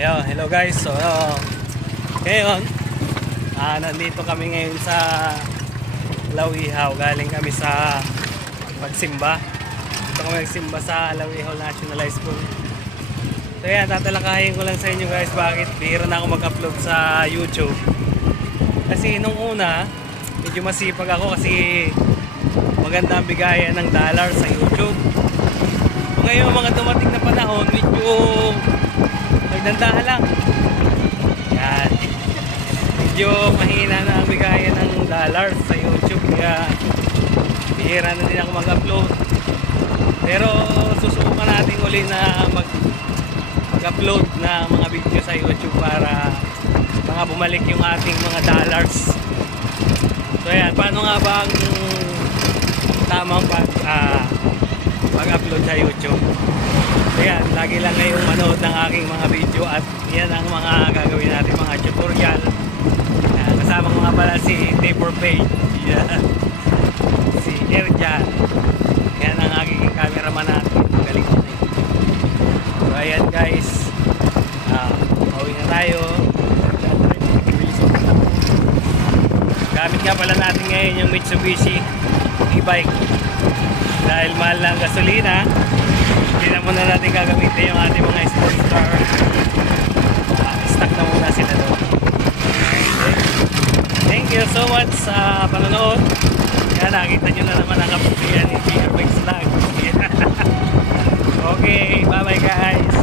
Ayun, hello guys. So, ngayon, nandito kami ngayon sa Lawihaw. Galing kami sa magsimba. Dito kami nagsimba sa Lawihaw National High School. So yan, tatalakayin ko lang sa inyo guys bakit bihira na ako mag-upload sa YouTube. Kasi nung una, medyo masipag ako kasi maganda ang bigayan ng dollar sa YouTube. So ngayon, mga dumating na panahon, medyo nagdandahan lang. Yan. Medyo mahina na ang bigayan ng dollar sa YouTube. Kaya bihira na din ako mag-upload. Pero susubukan natin uli na mag-upload na mga video sa YouTube para mga bumalik yung ating mga dollars. So yan, paano nga ba ang tamang pag-upload sa YouTube? So yan, lagi lang ngayong manood ng aking mga video at yan ang mga gagawin natin, mga tutorial. Kasama ko nga pala si Taper Page, si Erjan. Yan ang aking cameraman natin, galing ko na. So ayan guys, pauwi na tayo. Gamit nga pala natin ngayon yung Mitsubishi e-bike. Dahil mahal lang gasolina, hindi na muna natin gagamitin yung ating mga sports car. Stock na muna sila doon. Thank you so much sa panonood. Yan, nakita nyo na naman ang kapulian ni GR Bikes Vlog. Okay, bye bye guys.